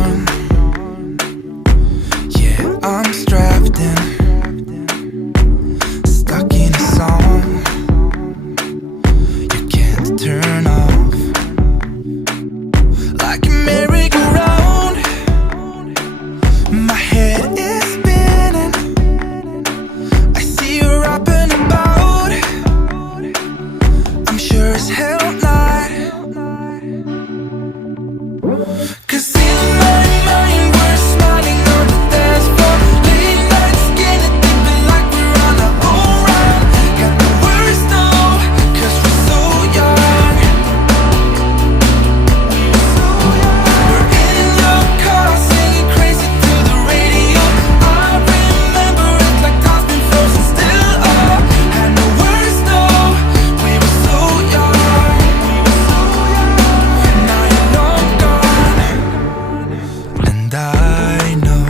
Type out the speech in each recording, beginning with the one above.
on. Yeah, I'm strapped in, stuck in a song you can't turn off. Like a merry-go-round, my head is spinning. I see you up and about, I'm sure as hell not. 'Cause in my mind we're smiling on the dance floor, late nights getting deep like we're on our own run. Got the words now, 'cause we're so young. We're in your car singing crazy to the radio. I remember it like time's been frozen still. Oh, had no words now, we were so young. Now you're long gone, and I know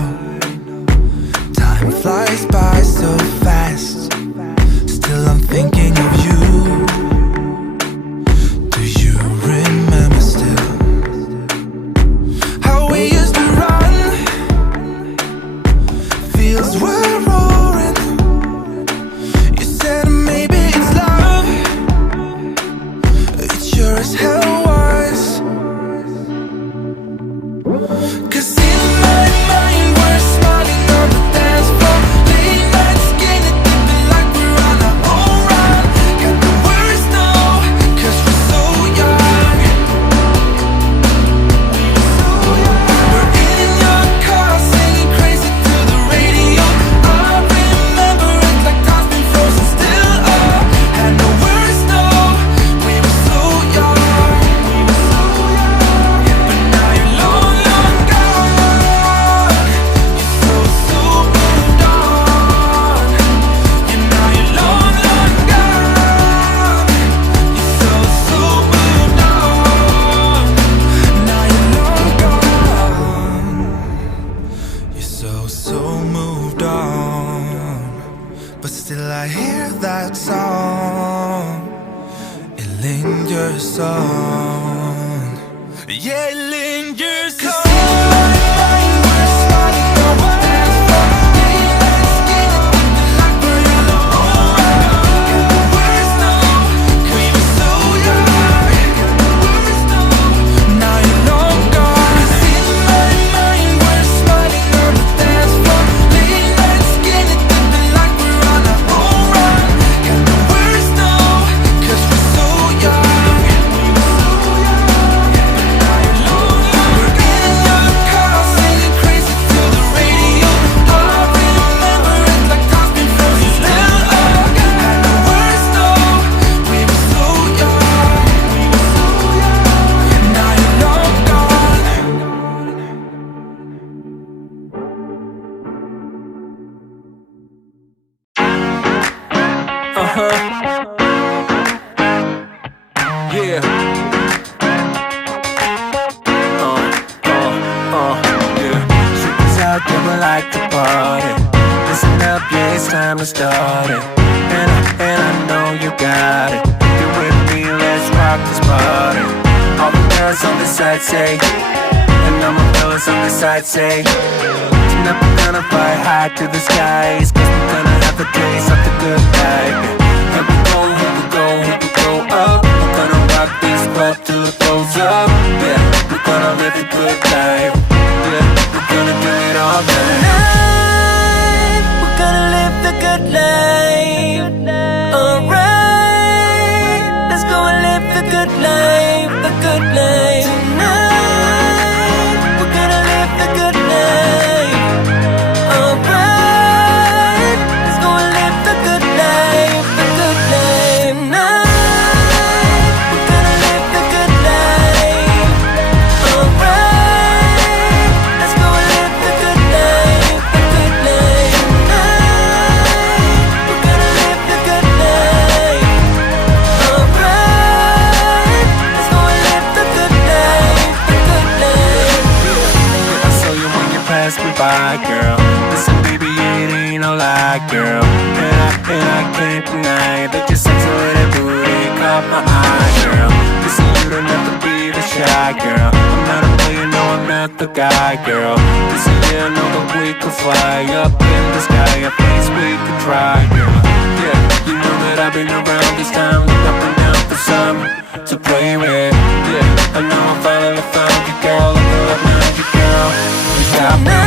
time flies by so fast. Still I'm thinking of you. Do you remember still how we used to run? Fields were roaring. You said maybe it's love. It sure as hell was. 'Cause in my mind we're smiling on the dance floor, late nights getting deep like we're on our own run. Got the words now, 'cause we're so young. We're in your car singing crazy to the radio. I remember it like time's been frozen still. Oh, had no words now, we were so young. But now you're long, long gone. You're so moved on. Yeah, now you're long, long gone. You're so moved on. Now you're long gone. You're so moved on. But still I hear that song. It lingers on. Yeah, it lingers on. 'Cause in my mind we're smiling on the dance floor, late nights getting deep like we're on our own run. Got the words now, 'cause we were so young. Now you're long gone. 'Cause in my mind we're smiling on the dance floor, late nights getting deep like we're on our own run. Got the words now, 'cause we're so young. Now you're long, we're in your car singing crazy to the radio. I remember it like time's been frozen still. Oh, had no words now, we were so young. Now you're long gone. Yeah. Yeah. Shooting's out, yeah, we like to party. Listen up, yeah, it's time to start it. And I know you got it. Get with me, let's rock this party. All the girls on the side say, and all my fellas on the side say, tonight we're gonna fly high to the skies, 'cause we're gonna have a taste of the good life. Here we go, here we go, here we go up. We're gonna rock this club till it blows up. Yeah, we're gonna live a good life. Yeah, we're gonna do it all night. Tonight, we're gonna live the good life. Alright, let's go and live the good life, the good life. Tonight, we're gonna live the good life. Alright, let's go and live the good life, the good life. Tonight, we're gonna live the good life. Alright, let's go and live the good life, the good life. Tonight, we're gonna live the good life. Alright, let's go and live the good life, the good life. I saw you when you passed me by, girl. Listen, baby, it ain't no lie, girl. And I can't deny that your sexy little booty caught my eye, girl. Listen, you don't have to be the shy girl. I'm not a you know I'm not the guy, girl. This year I know that we could fly up in the sky. At least we could try, girl. Yeah, you know that I've been around this time, look up and down for some to play with. Yeah, I know I finally found you, girl. I know I've found you, girl. You got me.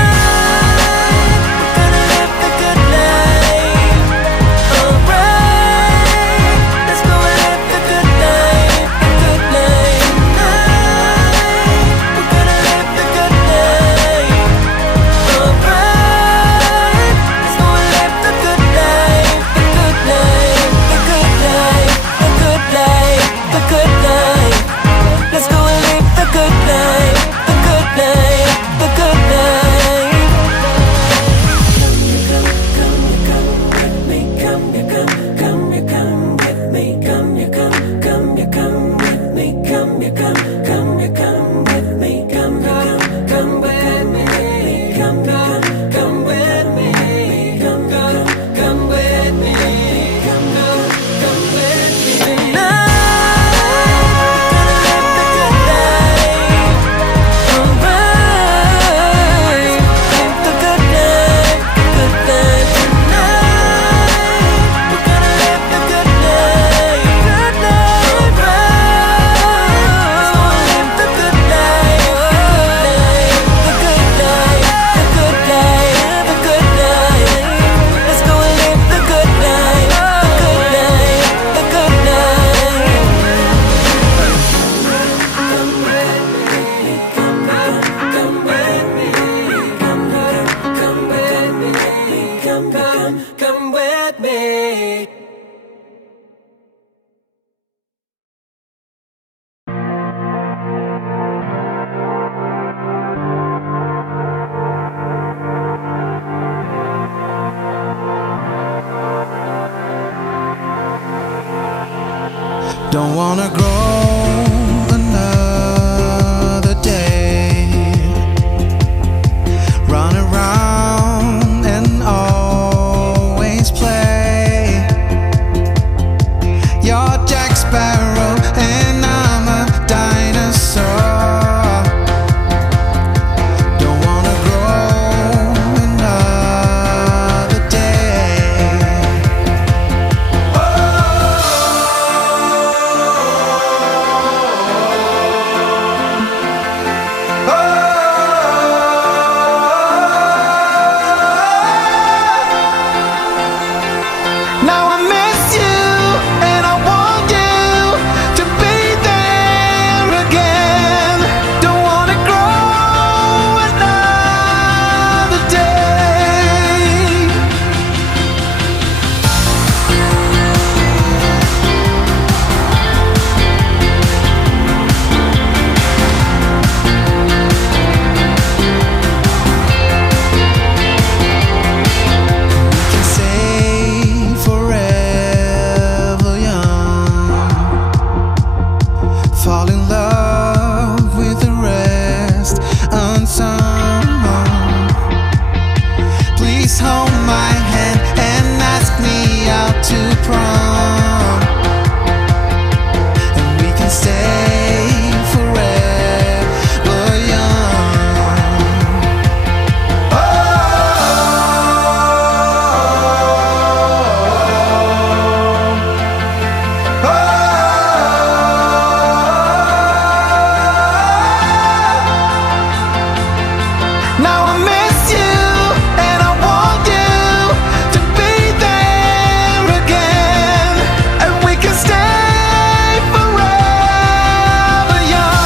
Don't wanna grow another day, run around and always play. You're Jack Sparrow and I'm a dinosaur. Don't wanna grow another day. Now I miss you and I want you to be there again. Don't wanna grow another day. We can say forever young, fall in love with the rest unsung. Please hold my hand and ask me out to prom, and we can stay forever young. Now I miss you and I want you to be there again, and we can stay forever young.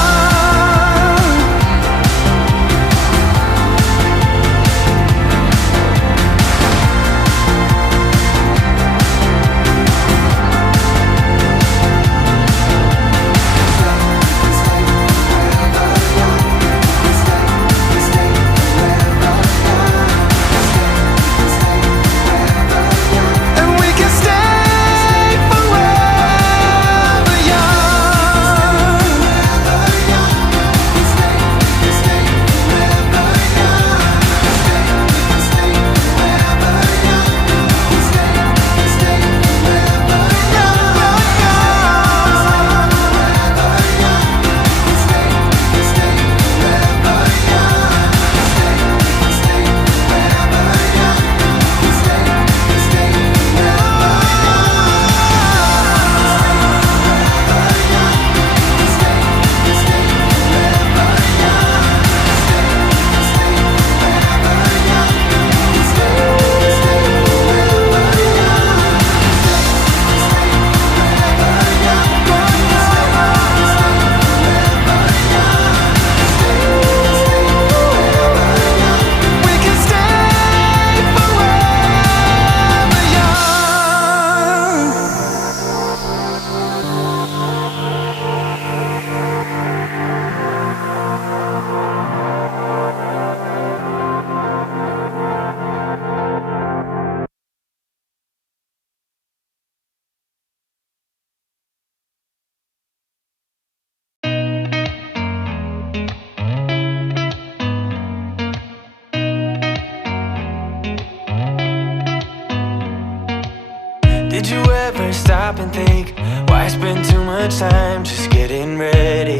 ever stop and think, why spend too much time just getting ready?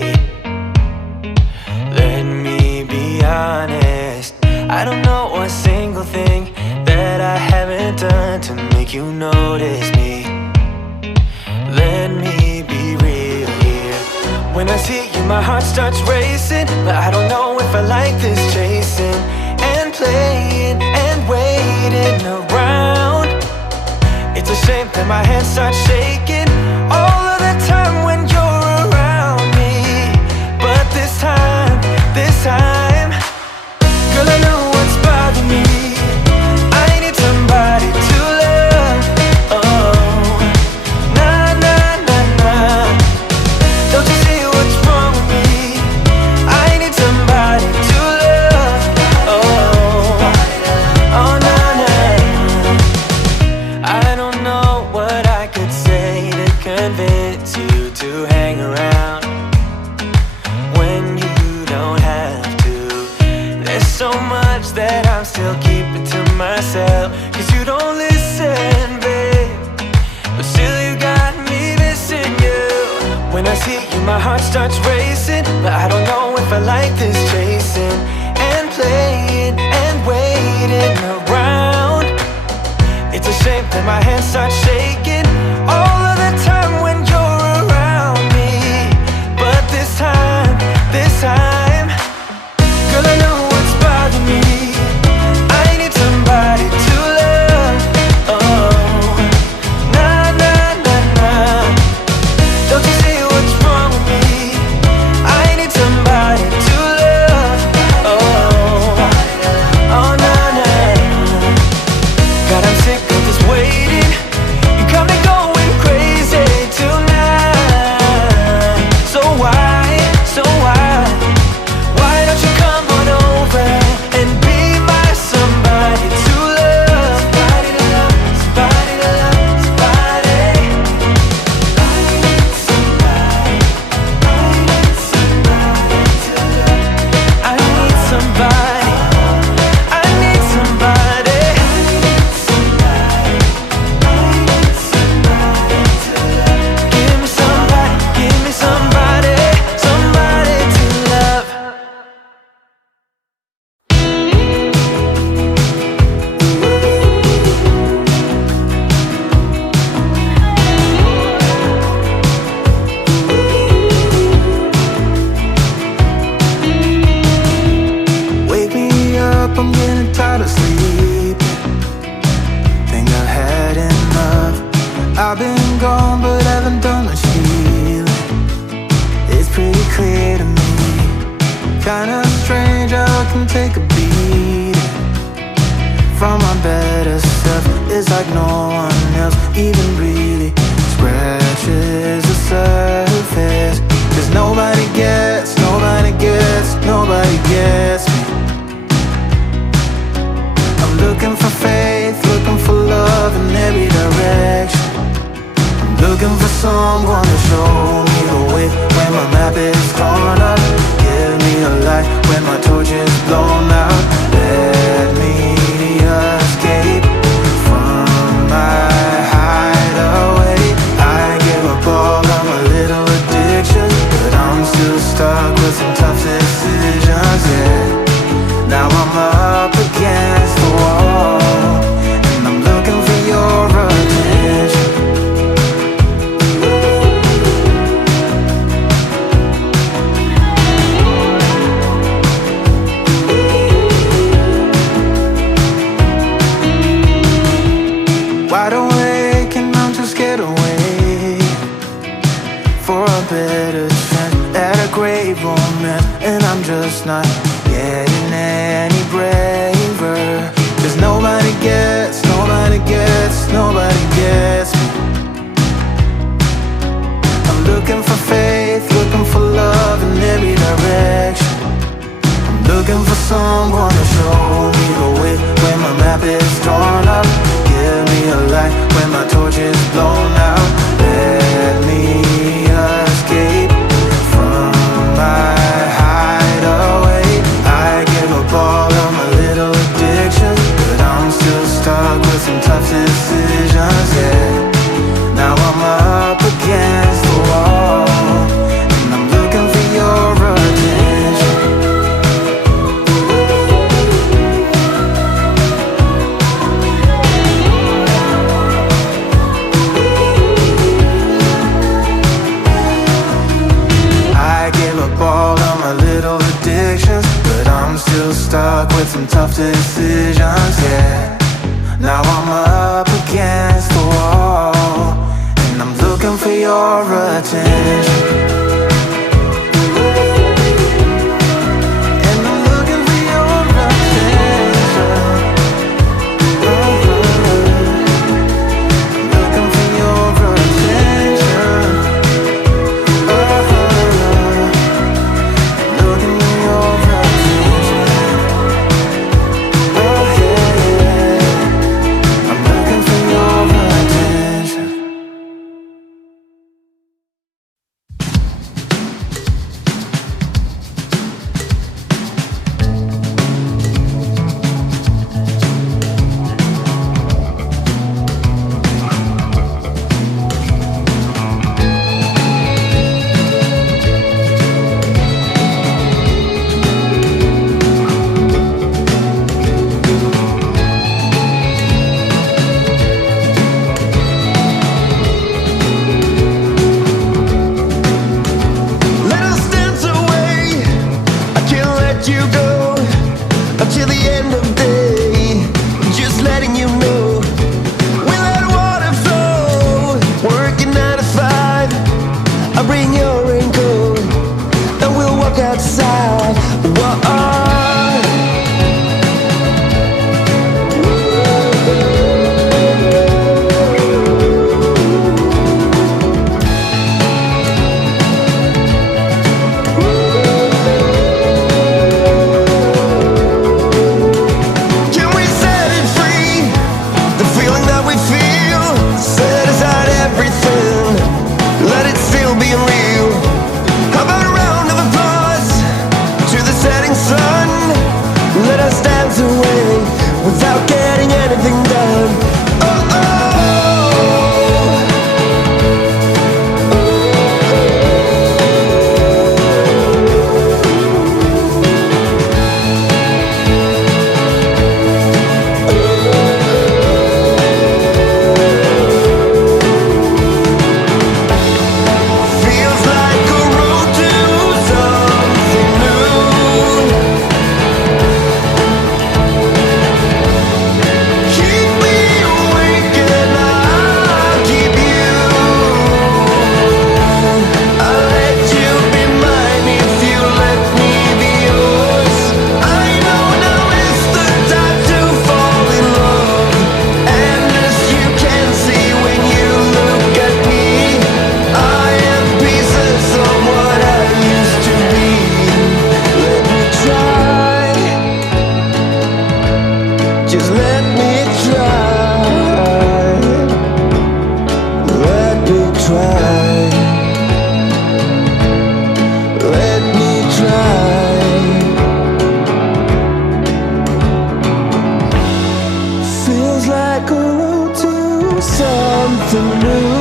Let me be honest, I don't know one single thing that I haven't done to make you notice me. Let me be real here. When I see you, my heart starts racing, but I don't know if I like this chasing and playing and waiting around. It's a shame that my hands start shaking all of the time when you're around me. But this time, girl, I know what's bothering me. I need somebody to love. Oh, nah, nah, nah, nah. Don't you see what's wrong with me? I need somebody to love. Oh, oh, nah, nah. I don't know what I could say to convince you to hang around when you don't have to. There's so much that I'm still keeping to myself, 'cause you don't listen, babe. But still you got me missing you. When I see you, my heart starts racing, but I don't know if I like this chasing and playing and waiting around. It's a shame that my hands start shaking all of the time when you're around me. But this time, girl, I know what's bothering me. I need somebody to love. Oh, nah, nah, nah, nah. Don't you see what's wrong with me? I need somebody to love. Oh, oh, nah, nah. God, I'm sick of this waiting. You got me going crazy tonight. So why? Why don't you come on over and be my somebody to love? Somebody to love, somebody to love, somebody. I need somebody to love. I need somebody. I need somebody. Give me somebody, somebody to love. Wake me up, I'm getting tired of sleeping. Think I've had enough. I've been gone, but haven't done much healing. It's pretty clear to me. Kinda strange how I can take a beating from my better self. It's like no one else even really scratches the surface. 'Cause nobody gets me. I'm looking for faith, looking for love in every direction. I'm looking for someone to show me the way when my map is torn up. Give me a light when my torch is blown out. Let me escape from my hideaway. I give up all of my little addictions, but I'm still stuck with some tough decisions, yeah. Now I'm up against the wall, and I'm looking for your attention. Wide awake and I'm too scared to wait for a better chance at a great romance, and I'm just not getting any braver. 'Cause nobody gets me. I'm looking for faith, looking for love in every direction. I'm looking for someone to show me the way when my map is torn up. Give me a light when my torch is blown out. Let me escape from my hideaway. I give up all of my little addictions, but I'm still stuck with some tough decisions, yeah. Now with some tough decisions, yeah. Now I'm up against the wall, and I'm looking for your attention. Something new.